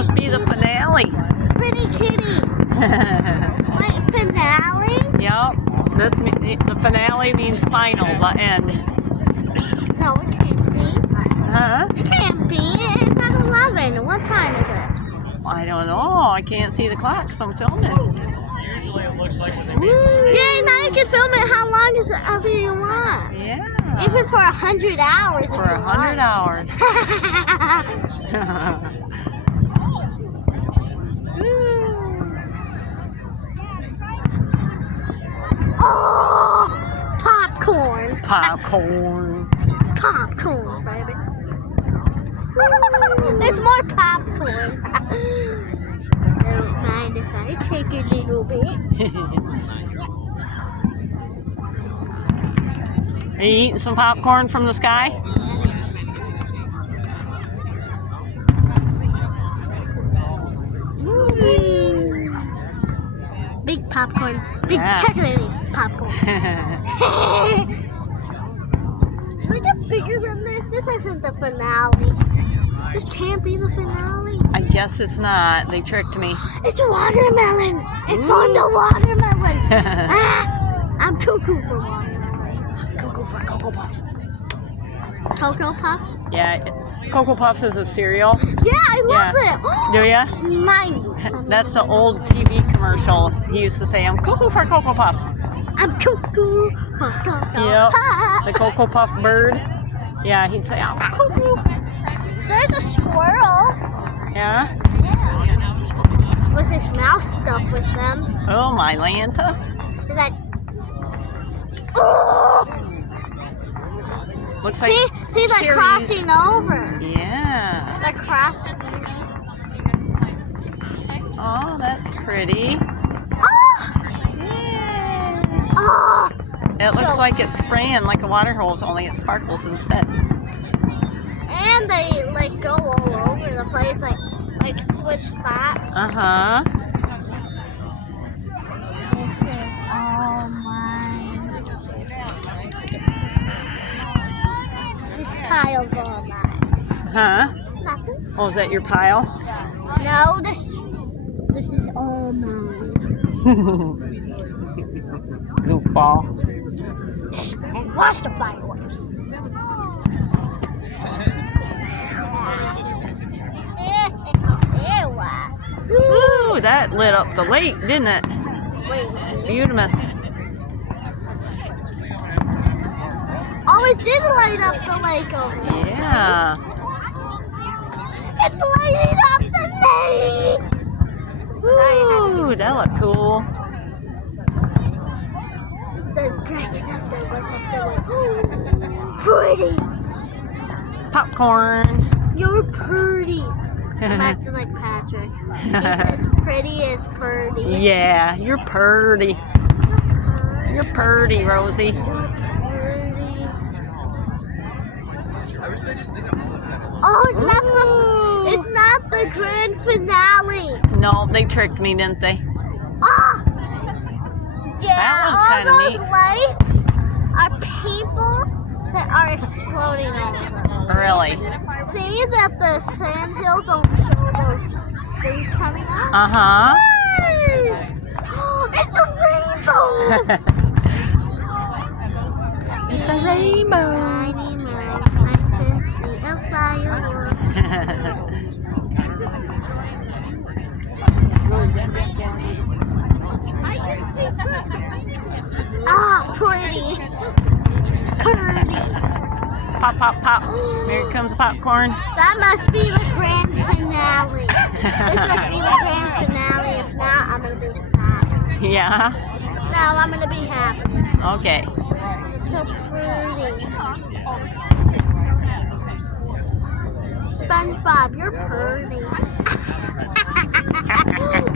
Must be the finale. Pretty kitty. Wait, finale? Yep. The finale means final, the end. No, it can't be. Huh? It can't be. It's at 11. What time is it? I don't know. I can't see the clock because I'm filming. Usually it looks like when they Yeah, now you can film it how long is it ever you want. Yeah. Even for 100 hours. For 100 hours. Oh, popcorn. Popcorn. Popcorn, baby. There's more popcorn. Don't mind if I take a little bit. Are you eating some popcorn from the sky? Big popcorn. Big Yeah. chocolatey popcorn. Look, it's bigger than this. This isn't the finale. This can't be the finale. I guess it's not. They tricked me. It's watermelon. It's on the watermelon. Ah, I'm cuckoo for watermelon. Cocoa for Cocoa Puffs. Cocoa Puffs? Yeah, Cocoa Puffs is a cereal. Yeah, I love it. Do ya? Mine. That's the old TV commercial. He used to say, I'm cuckoo for Cocoa Puffs. I'm cuckoo for Cocoa Yep. Puffs. The Cocoa Puff bird. Yeah, he'd say, I'm cuckoo. There's a squirrel. Yeah? With his mouth stuffed with them. Oh, my Lanta. He's like, oh! Looks like See, they're cherries. crossing over. Yeah. They're crossing. Oh, that's pretty. Oh! Oh! It looks So- like it's spraying like a water hose, only it sparkles instead. And they like go all over the place, like switch spots. Uh-huh. This is all mine. This pile's all mine. Huh? Nothing. Oh, is that your pile? No, this is all mine. Goofball. And watch the fireworks. Ooh, that lit up the lake, didn't it? Beautimous. Oh, it did light up the lake over there. Yeah. It's lighting up the lake. Ooh, that looked cool. They're breaking up the lake. Pretty. Popcorn. You're pretty. I'm acting like Patrick. He says pretty is pretty. Yeah, you're purty. You're purty, Rosie. Oh, it's not the grand finale. No, they tricked me, didn't they? Oh, yeah. That one's all kinda those neat. lights are people that are exploding over them. Really? See that the sand hills don't show those things coming out? Uh-huh. It's a rainbow. It's a rainbow. Tiny moon, I can see a firework. Ah, pretty. Pretty. Pop, pop, pop. Here comes the popcorn. That must be the grand finale. This must be the grand finale. If not, I'm gonna be sad. Yeah? No, I'm gonna be happy. Okay. It's so pretty. SpongeBob, you're pretty.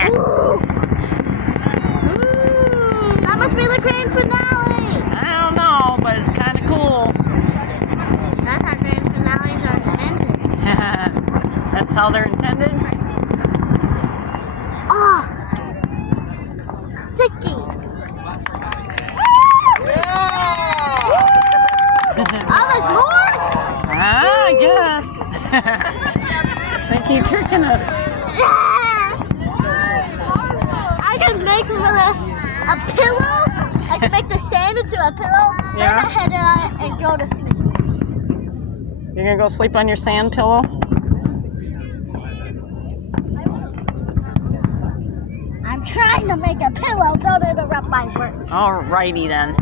Ooh. That must be the grand finale. I don't know, but it's kind of cool. That's how grand finales are intended. That's how they're intended? Oh, sicky. Oh, there's more? I guess. They keep tricking us. a pillow. I can make the sand into a pillow, lay Yeah. my head on it, and go to sleep. You're gonna go sleep on your sand pillow? I'm trying to make a pillow. Don't interrupt my work. Alrighty then.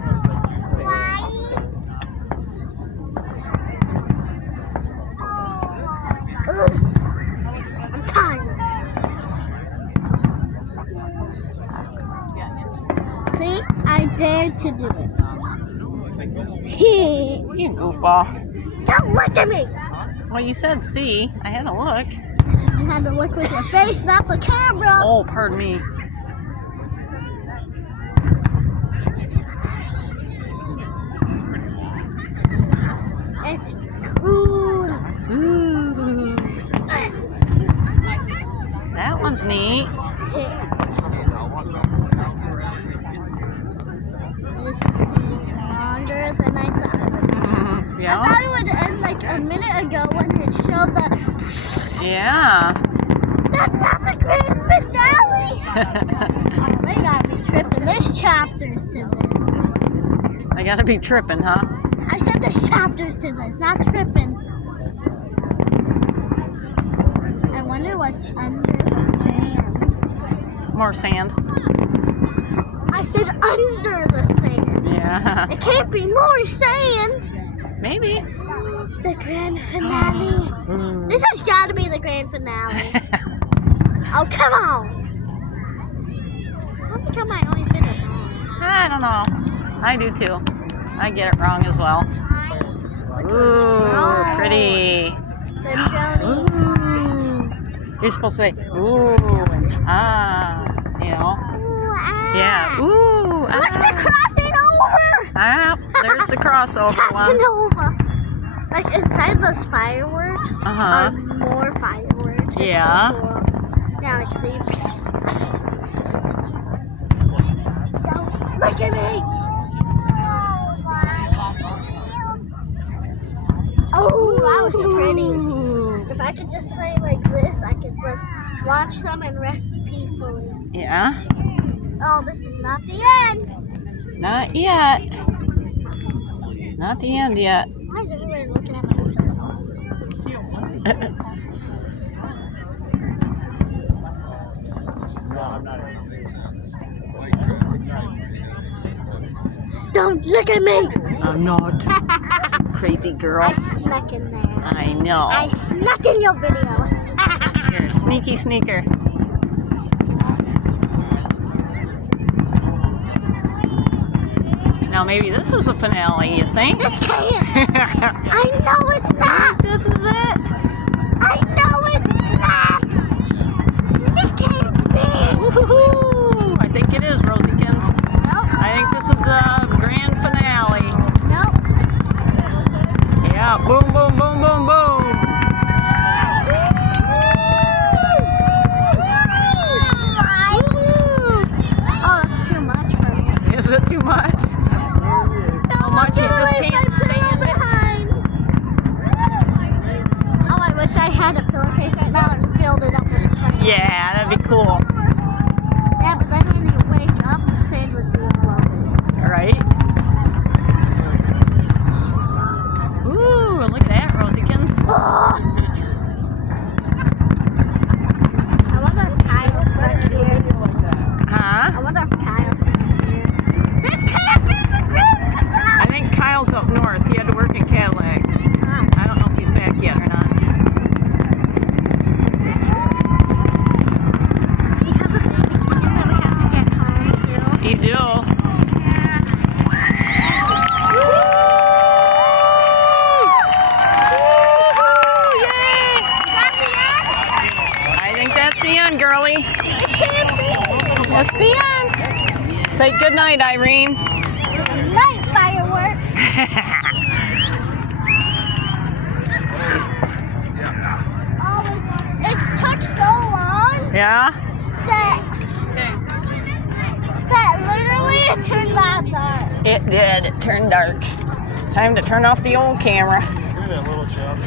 Ugh. I'm tired. See, I dared to do it. You goofball. Don't look at me. Well, you said see. I had a look. You had to look with your face, not the camera. Oh, pardon me. It's cool. Ooh. That one's neat. This is longer than I thought. I Yeah. thought it would end like a minute ago when it showed the. Yeah. That's not the grand finale. They gotta be tripping. There's chapters to this. I gotta be tripping, huh? I said there's chapters to this, not tripping. I wonder what's under the sand. More sand. I said under the sand. Yeah. It can't be more sand. Maybe. The grand finale. Mm. This has got to be the grand finale. Oh, come on. How come I always get it wrong? I don't know. I do too. I get it wrong as well. Ooh, Oh. pretty. Then Jody. Ooh. You're supposed to say ooh and ah, you know. Ooh, ah. Yeah. Ooh. Look, they're Ah. crossing over. Ah, there's the crossover one. Casanova. Like inside those fireworks Uh-huh. are more fireworks. It's Yeah. So cool. Yeah, like see. Don't look at me. Oh, that was pretty. Ooh. If I could just play like this, I could just watch them and rest peacefully. Yeah. Oh, this is not the end. Not yet. Not the end yet. Why is everybody looking at my Don't look at me! I'm not. Crazy girl. I snuck in there. I know. I snuck in your video. You're a sneaky sneaker. Now maybe this is the finale, you think? This can't. I know it's not. This is it? I know it's not. It can't be. Woohoo! I think it is, Rosiekins. Nope. I think this is the grand finale. Nope. Yeah, boom, boom, boom, boom, boom. Oh, that's too much for me. Is it too much? So much you just can't stand it. behind. Oh, I wish I had a pillowcase right now and filled it up with sand. Yeah, that'd be cool. Yeah, but then when you wake up, the sand would be all over. Right? Ooh, look at that, Rosiekins. Oh! I wonder if Kyle's stuck here. Huh? I wonder if Kyle's stuck here. This can't be the grand finale! I think Kyle's up north. He had to work in Cadillac. I don't know if he's back yet or not. We have a baby kitten that we have to get home to. You do? I think that's the end, girlie. It can't be! That's the end. Say goodnight, Irene. Night fireworks! Oh, it's took so long Yeah? that literally it turned out dark. It did. It turned dark. Time to turn off the old camera. Look at that little child.